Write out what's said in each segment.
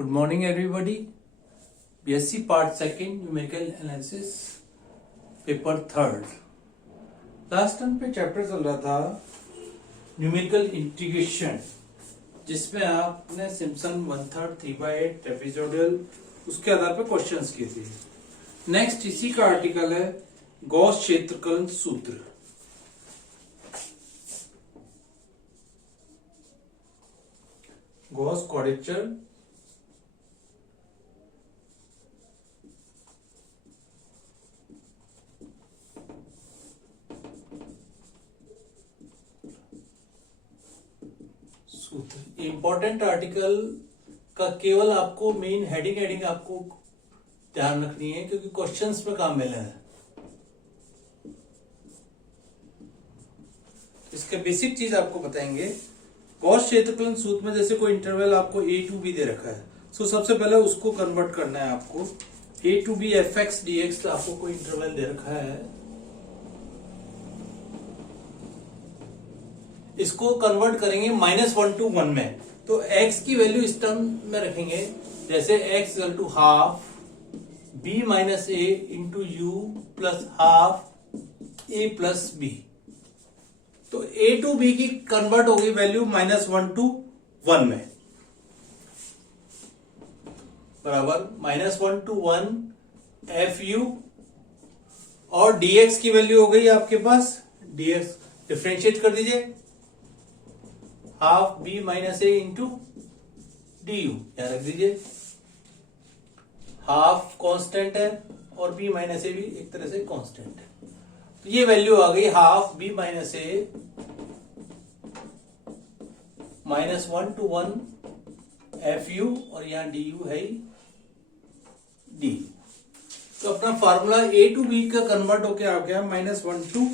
Good morning everybody. BSc Part 2 Numerical Analysis Paper 3rd. Last time पे chapter चल रहा था न्यूमेरिकल इंटीग्रेशन, जिसमें आपने सिम्पसन 1/3 3/8 ट्रेपेजोइडल उसके आधार पर क्वेश्चंस किए थे। नेक्स्ट इसी का आर्टिकल है गॉस क्षेत्रफल सूत्र। गॉस क्वाड्रेचर सूत्र। इंपॉर्टेंट आर्टिकल का केवल आपको मेन हेडिंग आपको ध्यान रखनी है, क्योंकि क्वेश्चंस में काम मिला है। इसके बेसिक चीज आपको बताएंगे। गॉस क्षेत्रफल सूत्र में जैसे कोई इंटरवल आपको a to b दे रखा है, सो सबसे पहले उसको कन्वर्ट करना है आपको। a to b fx dx आपको कोई इंटरवल दे रखा है, इसको कन्वर्ट करेंगे -1 to 1 में। तो x की वैल्यू इस टर्म में रखेंगे, जैसे x equal to half b minus a into you plus half a plus b। तो a टू b की कन्वर्ट होगी वैल्यू -1 to 1 में, बराबर -1 to 1 fu, और dx की वैल्यू हो गई आपके पास, dx डिफरेंशिएट कर दीजिए, half b minus A into D you, यहां रख दीजिए। हाफ कांस्टेंट है और b माइनस ए भी एक तरह से कांस्टेंट है, तो ये वैल्यू आ गई half b minus A -1 to 1 fu, और यहां डी यू है डी। तो अपना फार्मूला a to b का कन्वर्ट होके आ गया -1 to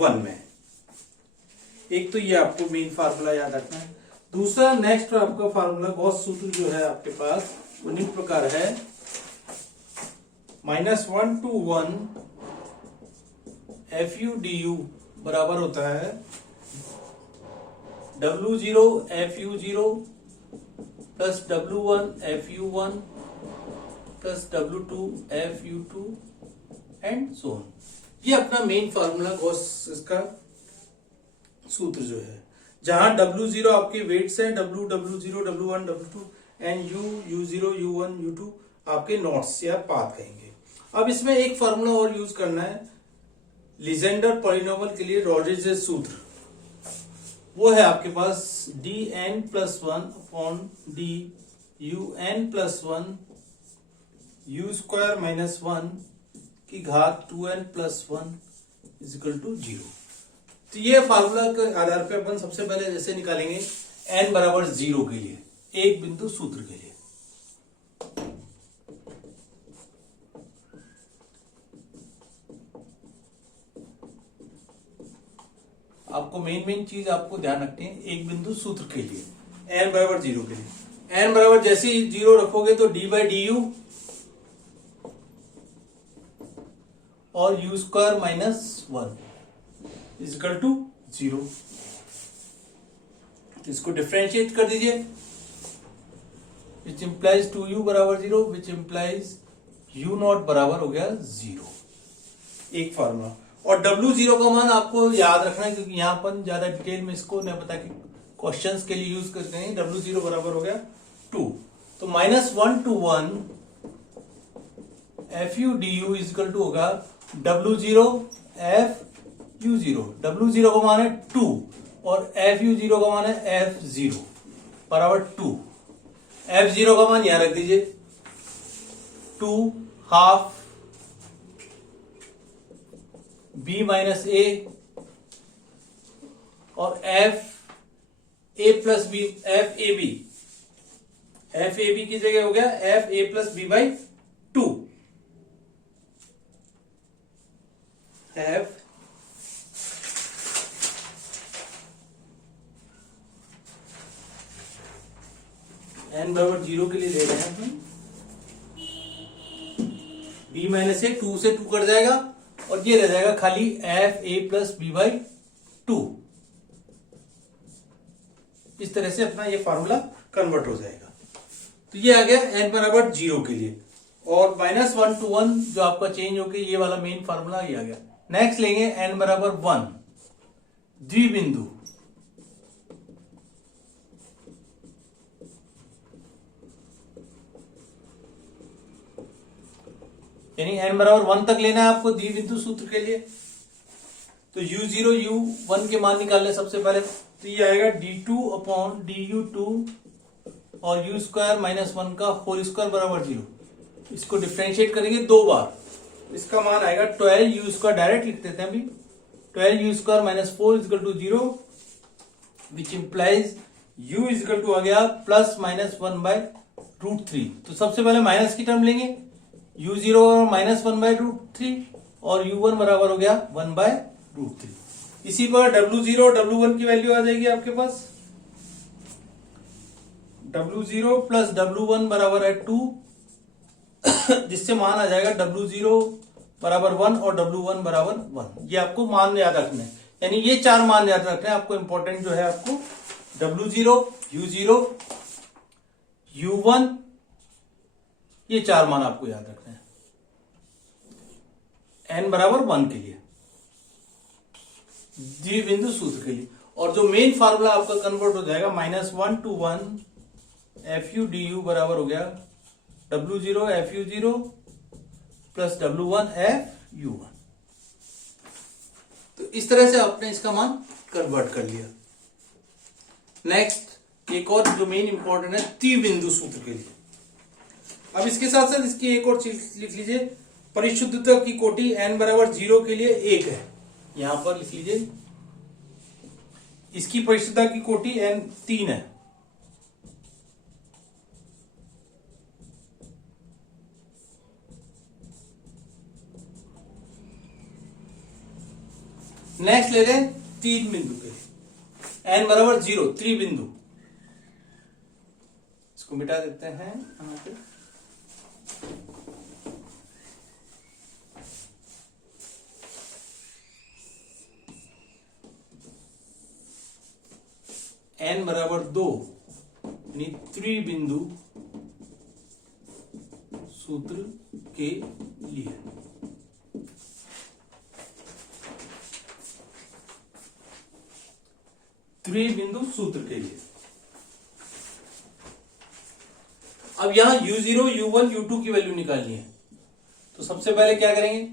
1 में। एक तो ये आपको मेन फार्मूला याद रखना है। दूसरा नेक्स्ट आपका फार्मूला गॉस सूत्र जो है आपके पास वो निम्न प्रकार है, -1 to 1 fu du बराबर होता है W0 fu0 plus W1 fu1 plus W2 fu2 and so on. ये अपना मेन फार्मूला गॉस इसका सूत्र जो है, जहां W0 आपके वेट्स है, W0 W1 W2 and U0 U1 U2 आपके नोट्स या पाथ कहेंगे। अब इसमें एक फार्मूला और यूज करना है लीजेंडर पॉलिनोमियल के लिए, रॉड्रिगेज सूत्र। वो है आपके पास dn+1 upon d un+1 u² - 1 की घात 2n+1 = 0। तो ये फार्मूला के आधार पे अपन सबसे पहले जैसे निकालेंगे n बराबर 0 के लिए, एक बिंदु सूत्र के लिए। आपको मेन चीज आपको ध्यान रखनी है, एक बिंदु सूत्र के लिए n बराबर 0 के लिए। n बराबर जैसे ही 0 रखोगे तो d/du और u² - 1 = 0। इसको डिफरेंशिएट कर दीजिए, विच इंप्लाइज 2u बराबर 0, विच इंप्लाइज u0 बराबर हो गया 0। एक फार्मूला। और W0 का मान आपको याद रखना है, क्योंकि यहां पर ज्यादा डिटेल में इसको नहीं पता कि क्वेश्चंस के लिए यूज करते हैं। W0 बराबर हो गया 2, तो -1 to 1 fu du = होगा W0 fu0। W0 का मान है 2 और fu0 का मान है f0 बराबर 2। f0 का मान यहां रख दीजिए 2 हाफ b माइनस ए, और f a plus b f a b की जगह हो गया f a plus b/2। f n बराबर 0 के लिए ले रहे हैं हम। b माइनस ए 2 से 2 कट जाएगा, और ये रह जाएगा खाली f a प्लस b/2। इस तरह से अपना ये फार्मूला कन्वर्ट हो जाएगा। तो ये आ गया n बराबर 0 के लिए, और -1 to 1 जो आपका चेंज होके ये वाला मेन फार्मूला ये आ गया। नेक्स्ट लेंगे n बराबर 1 द्विबिंदु, यानी n बराबर 1 तक लेना है आपको द्विबिंदु सूत्र के लिए। तो u0 u1 के मान निकालने सबसे पहले, तो ये आएगा d2 अपॉन du2 और u स्क्वायर माइनस 1 का होल स्क्वायर बराबर 0। इसको डिफ्रेंशिएट करेंगे 2 बार, इसका मान आएगा 12 u स्क्वायर, डायरेक्ट लिख देते हैं अभी, 12 u square minus 4 is equal to 0, which implies u is equal to आ गया प्लस माइनस 1 बाय रूट 3। तो सबसे पहले माइनस की टर्म लेंगे, u0 और माइनस 1 बाय रूट 3 और u1 बराबर हो गया 1 बाय रूट 3। इसी पर w0 और w1 की वैल्यू आ जाएगी आपके पास, w0 प्लस w1 बराबर है 2, जिससे मान आ जाएगा w0 बराबर 1 और w1 बराबर 1। ये आपको मान याद रखना है, यानी ये 4 मान याद रखना है आपको, इंपॉर्टेंट जो है आपको w0 u0 u1, ये 4 मान आपको याद रखना है n बराबर 1 के लिए, द्विबिंदु सूत्र के लिए। और जो मेन फार्मूला आपका कन्वर्ट हो जाएगा -1 to 1 fu du बराबर हो गया w0 fu0 plus w1 fu1। तो इस तरह से आपने इसका मान कन्वर्ट कर लिया। नेक्स्ट एक और जो मेन इंपॉर्टेंट है द्विबिंदु सूत्र के लिए। अब इसके साथ साथ इसकी एक और चीज लिख लीजिए, परिशुद्धता की कोटि n बराबर 0 के लिए 1 है, यहां पर लिख लीजिए इसकी परिशुद्धता की कोटि n 3 है। नेक्स्ट ले लें 3 बिंदु के लिए, n बराबर 0 त्रिबिंदु, इसको मिटा देते हैं यहां पे। n बराबर 2 यानी त्रिबिंदु सूत्र के लिए। त्रिबिंदु सूत्र के लिए अब यहां u0 u1 u2 की वैल्यू निकालनी है। तो सबसे पहले क्या करेंगे,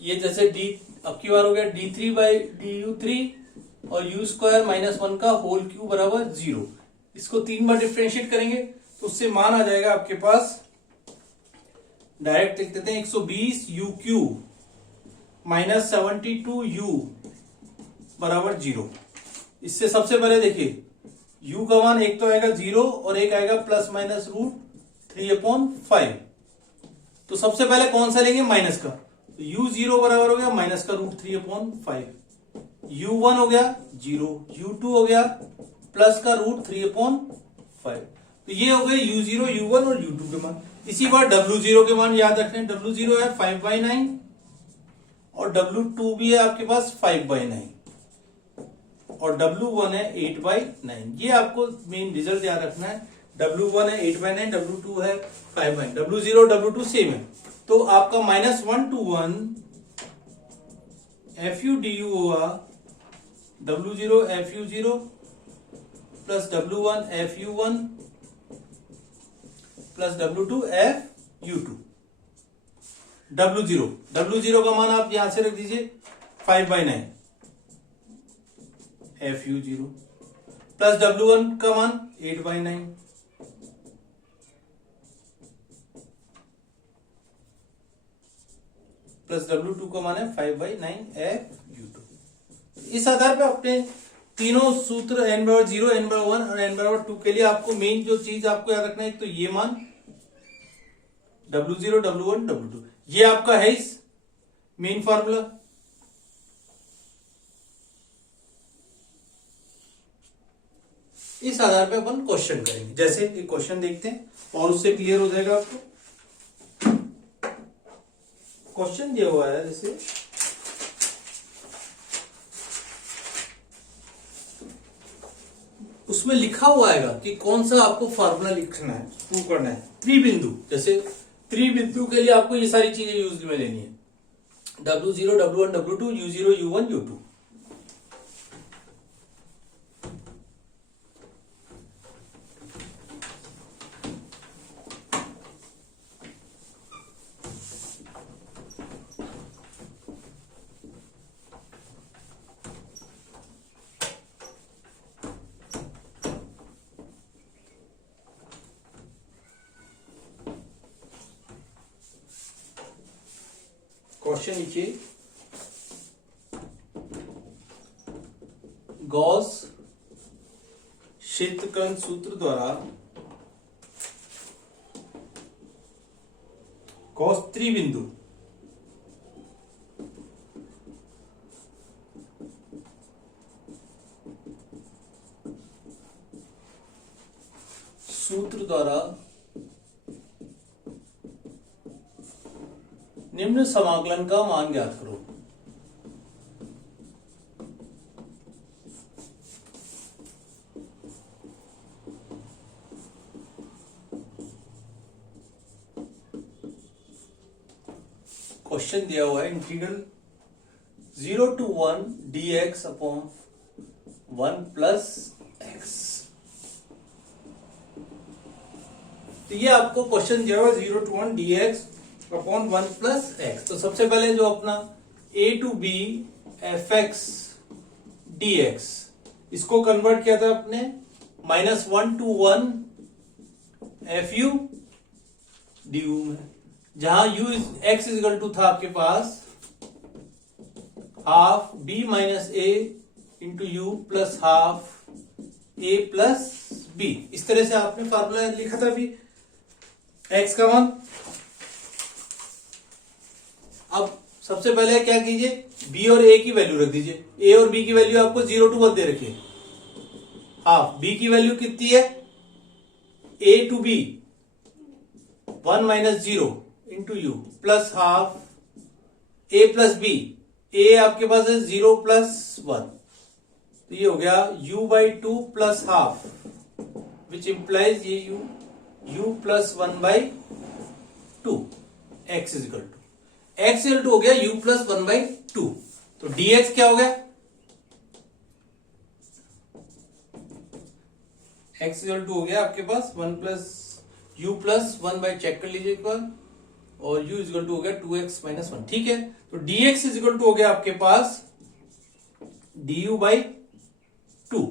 ये जैसे d अब की बार हो गया d3 बाई du3 और u स्क्वायर माइनस 1 का होल क्यूब बराबर 0। इसको 3 बार डिफ्रेंशिएट करेंगे तो उससे मान आ जाएगा आपके पास, डायरेक्ट लिख देते हैं 120 u क्यूब माइनस 72 u बराबर 0। इससे सबसे पहले देखिए u का मान एक तो आएगा 0 और एक आएगा प्लस माइनस रूट 3/5। तो सबसे पहले कौन सा लेंगे, माइनस का। तो u0 बराबर हो गया माइनस का रूट 3/5, u1 हो गया 0, u2 हो गया प्लस का रूट 3/5। तो ये हो गए u0 u1 और u2 के मान। इसी बार w0 के मान याद रखने, w0 है 5/9 और w2 भी है आपके पास 5/9 और w1 है 8/9। ये आपको मेन रिजल्ट याद रखना है, w1 है 8/9, w2 है 5/9, w0 w2 सेम है। तो आपका -1 to 1 fu du हुआ w0 fu0 plus w1 fu1 plus w2 fu2। w0 का मान आप यहां से रख दीजिए 5/9 fu0 प्लस w1 का मान 8/9 प्लस w2 का मान है 5/9 fu2। इस आधार पे अपने तीनों सूत्र n बराबर 0, n बराबर 1 और n बराबर 2 के लिए आपको मेन जो चीज आपको याद रखना है, तो ये मान w0 w1 w2 ये आपका है इस मेन फार्मूला। इस आधार पे अपन क्वेश्चन करेंगे, जैसे एक क्वेश्चन देखते हैं और उससे क्लियर हो जाएगा आपको। क्वेश्चन दिया हुआ है जैसे उसमें लिखा हुआ आएगा कि कौन सा आपको फार्मूला लिखना है, प्रूव करना है। त्रिबिंदु, जैसे त्रिबिंदु के लिए आपको ये सारी चीजें यूज में लेनी है, W0, W1, W2, U0, U1, U2। Question लिखिए, गॉस क्षेत्रकलन सूत्र द्वारा गॉस त्रिबिंदु सूत्र द्वारा निम्न समाकलन का मान ज्ञात करो। क्वेश्चन दिया हुआ है, integral 0 to 1 dx upon 1 plus x. तो ये आपको क्वेश्चन दिया हुआ है 0 to 1 dx upon 1 plus x. तो सबसे पहले जो अपना a to b fx dx, इसको कन्वर्ट किया था अपने -1 to 1 fu du में, जहां u x is equal to था आपके पास half b minus a into you plus half a plus b। इस तरह से आपने फार्मूला लिखा था अभी x का मान। अब सबसे पहले क्या कीजिए, b और a की वैल्यू रख दीजिए। a और b की वैल्यू आपको 0 to 1 दे रखी है, हाफ b की वैल्यू कितनी है, a to b 1 minus 0 into you plus half a plus b। a आपके पास है 0 प्लस 1, तो ये हो गया u by 2 plus half, which implies ये u plus 1 by 2। x is equal to x equal to हो गया u प्लस 1 बाई 2। तो dx क्या हो गया, x इक्वल टू हो गया आपके पास 1 plus u plus 1 by, check कर लीजिए एक बार, और u इज इक्वल टू हो गया 2x माइनस 1। ठीक है, तो dx इज इक्वल टू हो गया आपके पास du बाई 2।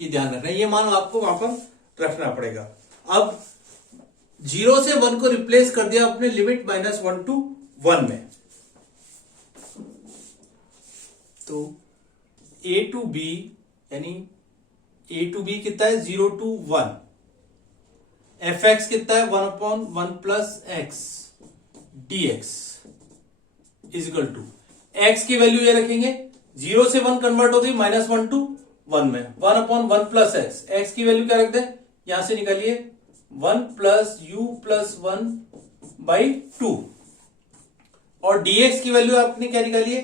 ये ध्यान रखना, ये मान आपको वहां पर रखना पड़ेगा। अब 0 से 1 को रिप्लेस कर दिया अपने लिमिट -1 to 1 में, तो a to b यानी a to b कितना है 0 to 1, fx कितना है 1 upon 1 plus X dx is equal to, x की वैल्यू ये रखेंगे, 0 से 1 कन्वर्ट होती है -1 to 1 में, 1 अपॉन 1 प्लस एक्स। एक्स की वैल्यू क्या रख दें, यहां से निकालिए 1 प्लस यू प्लस 1 बाई 2, और dx की वैल्यू आपने क्या निकाली है,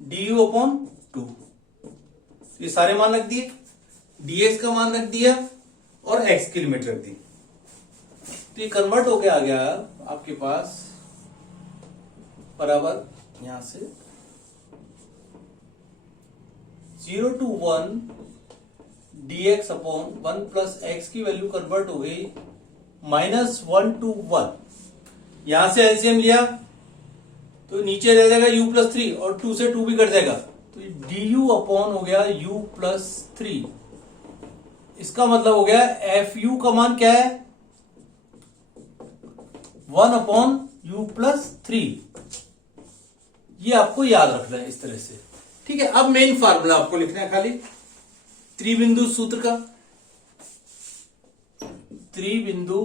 du अपॉन 2। ये सारे मान रख दिए, dx का मान रख दिया और x की लिमिट रख दी, तो ये कन्वर्ट होके आ गया आपके पास बराबर यहां से 0 to 1 dx upon 1 plus x की वैल्यू कन्वर्ट हो गई -1 to 1। यहां से एलसीएम लिया तो नीचे रह जाएगा u प्लस 3 और 2 से 2 भी कट जाएगा, तो du अपॉन हो गया u प्लस 3। इसका मतलब हो गया fu का मान क्या है 1 अपॉन u प्लस 3। ये आपको याद रखना है इस तरह से। ठीक है, अब मेन फार्मूला आपको लिखना है खाली त्रिबिंदु सूत्र का। त्रिबिंदु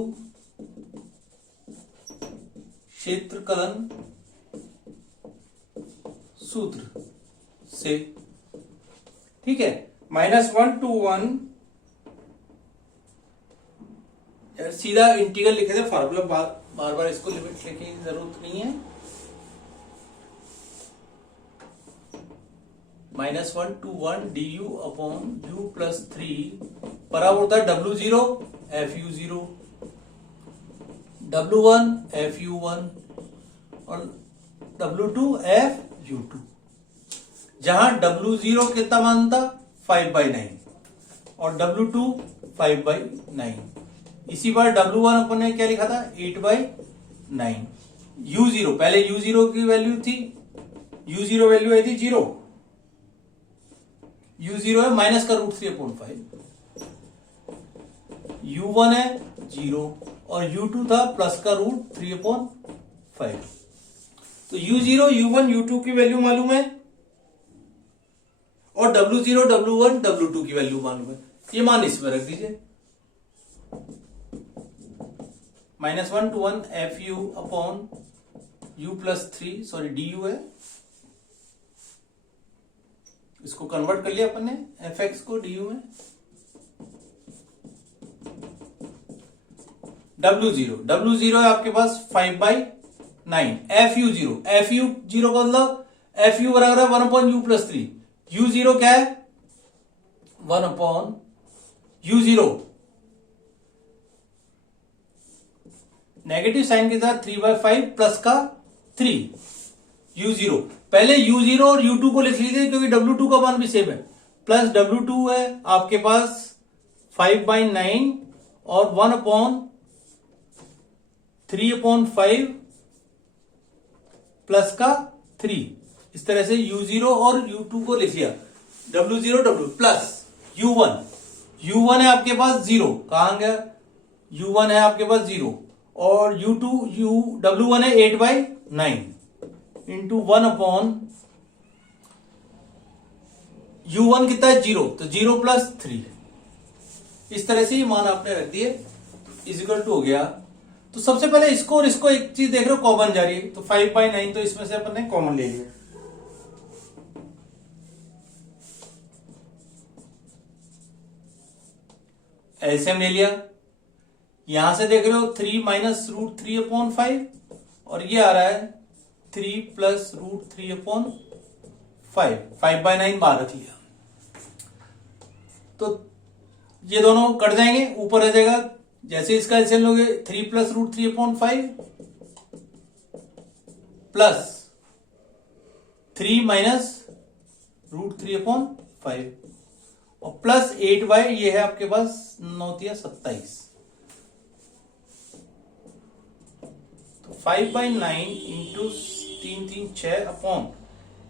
क्षेत्रकलन सूत्र से, ठीक है, -1 to 1, यार सीधा इंटीग्रल लिखे थे, फार्मूला बार बार इसको लिमिट लिखने की जरूरत नहीं है। -1 D you upon you plus 3 बराबर होता है W0 FU0, W1 FU1 और W2 FU2। जहां W0 कितना मान था 5/9 और W2 5/9। इसी बार W1 अपन ने क्या लिखा था 8/9। U0 पहले U0 की वैल्यू थी, U0 वैल्यू आई थी 0, U0 है माइनस का √3/5, U1 है 0 और U2 था प्लस का √3/5। तो U0 U1 U2 की वैल्यू मालूम है और W0 W1 W2 की वैल्यू मालूम है। ये मान इसमें रख दीजिए, -1 to 1 FU upon U plus 3, sorry DU है, इसको कन्वर्ट कर लिया अपन ने fx को du में। W0 है आपके पास 5/9, FU0 का मतलब FU बराबर है 1/U प्लस 3, U0 क्या है 1/U0, नेगेटिव साइन के साथ 3/5 प्लस का 3, U0 पहले U0 और U2 को लिख लीजिए क्योंकि W2 का मान भी सेम है, प्लस W2 है आपके पास 5/9 और 1/3/5 प्लस का 3। इस तरह से U0 और U2 को लिख लिया, W0 W प्लस U1 है आपके पास 0, कहां गया U1 है आपके पास 0 और W1 है 8/9 इंटू 1/, U1 कितना है 0, तो 0 प्लस 3। इस तरह से ये मान आपने रख दिए, इजिकल टू हो गया। तो सबसे पहले इसको और इसको एक चीज देख रहे हो कॉमन जा रही है, तो 5/9 तो इसमें से अपन ने कॉमन ले लिया, एलसीएम ले लिया। यहां से देख रहे हो 3 माइनस √3/5 और ये आ रहा है 3 प्लस √3/5, 5/9 बाहर रख लिया। तो ये दोनों कट जाएंगे, ऊपर रह जाएगा, जैसे इसका एलसीएम लोगे 3 प्लस √3/5 प्लस 3 माइनस √3/5 और प्लस 8/, ये है आपके पास 9×27, तो 5/9 इंटू 3×3 अपॉन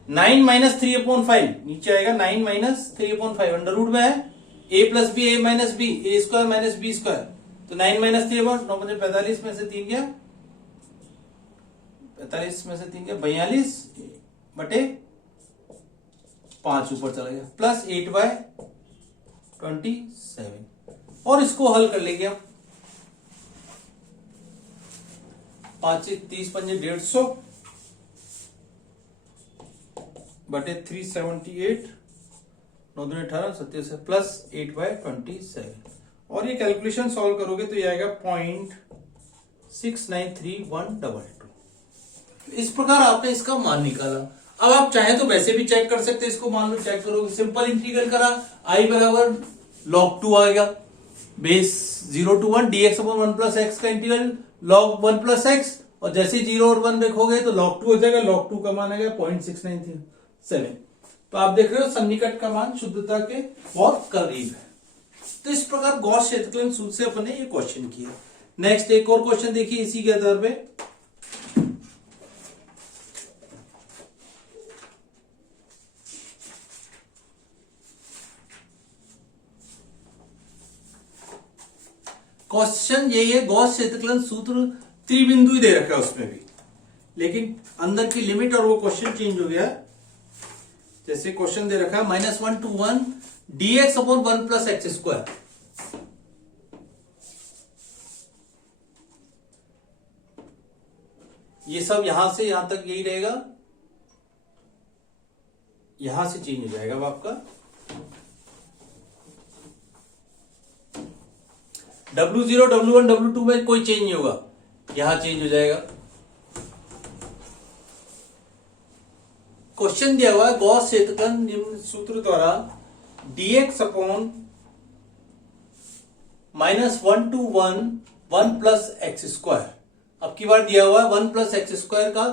9 माइनस 3/5 नीचे आएगा, 9 माइनस 3/5 अंडर रूट में है a plus B a minus B A square minus B square, तो 9 माइनस 3/9 में से 3 गया 45 में से 3 गया 42 बटे 5 ऊपर चला गया, प्लस 8/27 और इसको हल कर लेंगे हम। 5 30 पंजे 150 बटे 378 9 दूनी 18 27 प्लस 8/27 और ये कैलकुलेशन सॉल्व करोगे तो ये आएगा 0.693122। इस प्रकार आपने इसका मान निकाला। अब आप चाहें तो वैसे भी चेक कर सकते हैं, इसको मान लो चेक करोगे, सिंपल इंटीग्रल करा i बराबर log 2 आएगा, base 0 to 1 dx upon 1 plus x का इंटीग्रल log 1 प्लस एक्स, और जैसे 0 और 1 रखोगे तो log 2 हो जाएगा, log 2 का मान आएगा 0.6937। तो आप देख रहे हो सन्निकट का मान शुद्धता के बहुत करीब है। तो इस प्रकार गॉस क्षेत्रफलन सूत्र से अपन ने ये क्वेश्चन किया। नेक्स्ट एक और क्वेश्चन देखिए इसी के आधार पे, क्वेश्चन यही है, गॉस क्षेत्रफलन सूत्र त्रिबिंदु ही दे रखा है उसमें भी, लेकिन अंदर की लिमिट और वो क्वेश्चन चेंज हो गया। जैसे क्वेश्चन दे रखा है -1 to 1 dx upon 1 plus x square, ये सब यहां से यहां तक यही रहेगा, यहां से चेंज हो जाएगा अब आपका W0 W1 W2 में कोई चेंज नहीं होगा, यहां चेंज हो जाएगा। क्वेश्चन दिया हुआ है गॉस चेतकन निम्न सूत्र द्वारा dx upon -1 to 1 plus x square, अब की बार दिया हुआ है 1 प्लस एक्स स्क्वायर का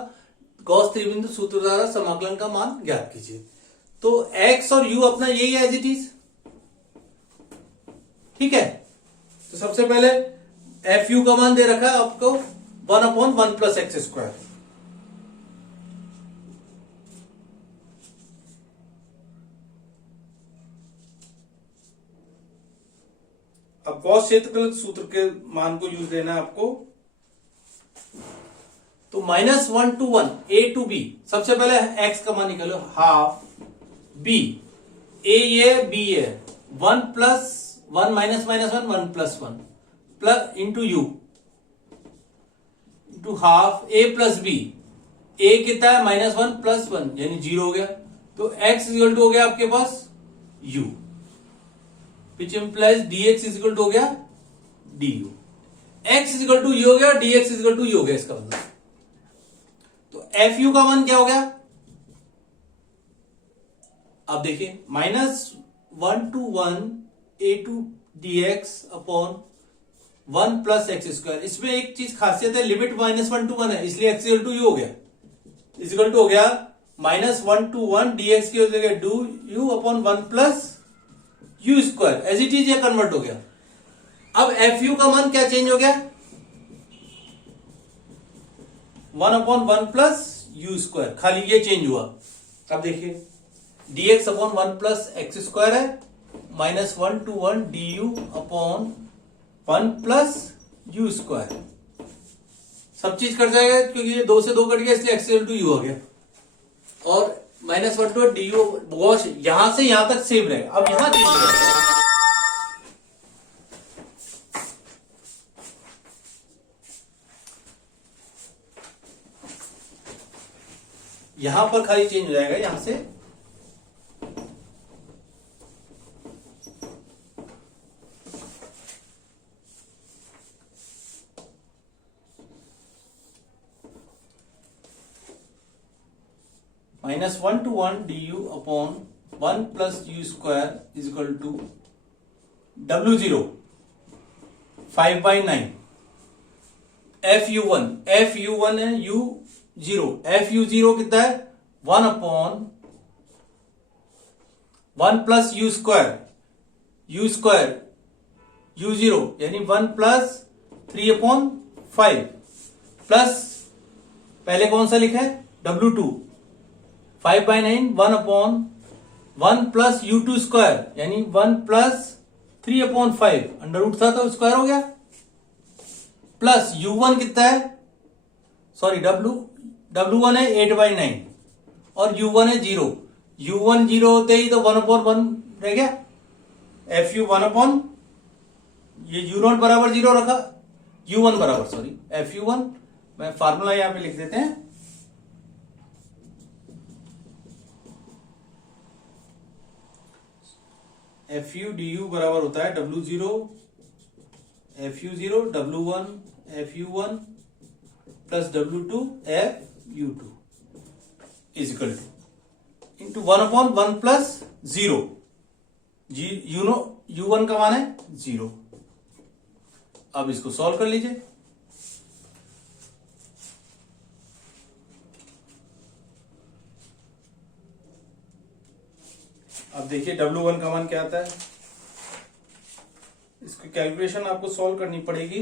गॉस त्रिबिंदु सूत्र द्वारा समाकलन का मान ज्ञात कीजिए। तो x और u अपना यही है एज इट इज, ठीक है। तो सबसे पहले एफ यू का मान दे रखा है आपको 1/1 प्लस एक्स स्क्वायर। अब गॉस क्षेत्रफल सूत्र के मान को यूज लेना है आपको। तो -1 to 1 a to b, सबसे पहले x का मान निकालो, हाफ b, a ये b है, 1 plus 1 minus 1 plus 1 plus into you into half a plus b, a कितना है -1 प्लस 1 यानी 0 हो गया। तो x इक्वल टू हो गया आपके पास u, which implies dx equal to हो गया du। x equal to u हो गया, dx इक्वल टू u हो गया इसका मतलब। तो fu का मान क्या हो गया, अब देखिए -1 to 1 a to dx upon 1 plus x square. इसमें एक चीज खासियत है, लिमिट -1 to 1 है, इसलिए x इक्वल टू u हो गया, इक्वल टू हो गया -1 to 1 dx की हो जाएगा डू u upon 1 plus U square, as it is ये कन्वर्ट हो गया। अब fu का मान क्या चेंज हो गया, 1/1 प्लस यू स्क्वायर, खाली ये चेंज हुआ। अब देखिए dx upon 1 plus x square है, -1 to 1 du upon 1 plus U square, सब चीज कट जाएगा क्योंकि ये 2 से 2 कट गया, इसलिए x इक्वल टू यू हो गया। और -1 to du गॉस यहां से यहां तक सेम रहेगा। अब यहां चेंज करेगा, यहां पर खाली चेंज हो जाएगा, यहां से -1 to 1 du upon 1 plus U square is equal to W0 5/9 FU1 है U0, FU0 कितना है 1 upon 1 plus U square U0 यानी 1 प्लस 3/5 प्लस पहले कौन सा लिखा है W2 5/9 1 upon 1 plus U2 square यानी 1 प्लस 3/5 अंडर रूट था तो स्क्वायर हो गया, प्लस U1 कितना है, सॉरी W1 है 8/9 और U1 है 0, U1 0 होते ही तो 1/1 रह गया, FU 1 अपॉन ये U0 बराबर 0 रखा, U1 बराबर सॉरी FU1, मैं फार्मूला यहां पे लिख देते हैं, FU du बराबर होता है W0 FU0 W1 FU1 plus W2 FU2 is equal two into 1/1 plus 0, U1 का मान है 0। अब इसको सॉल्व कर लीजिए, अब देखिए W1 का मान क्या आता है, इसकी कैलकुलेशन आपको सॉल्व करनी पड़ेगी।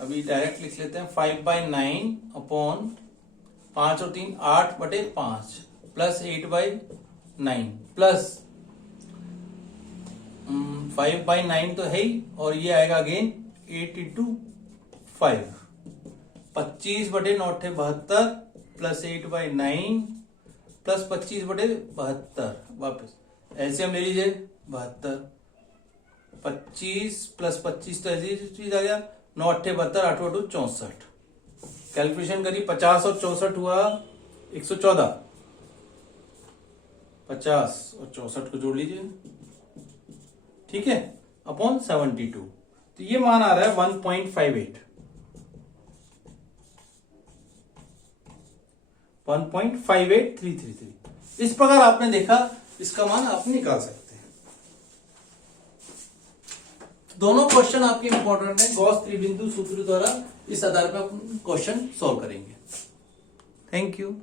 अभी डायरेक्ट लिख लेते हैं 5/9 अपॉन 5 और 3 8/5 प्लस 8/9 प्लस 5/9 तो है ही, और ये आएगा अगेन 8 into 5 25/9 प्लस 8/9 प्लस 25/72 वापस एलसीएम ले लीजिए 72, 25 प्लस 25 तो ऐसी चीज आ गया 9 8 72 8 8 64, कैलकुलेशन करी 50 और 64 हुआ 114, 50 और 64 को जोड़ लीजिए, ठीक है, अपॉन 72। तो ये मान आ रहा है 1.58 1.58333। इस प्रकार आपने देखा, इसका मान आप निकाल सकते हैं। दोनों क्वेश्चन आपके इंपॉर्टेंट है, गॉस त्रिबिंदु सूत्र द्वारा इस आधार पर आप क्वेश्चन सॉल्व करेंगे। Thank you.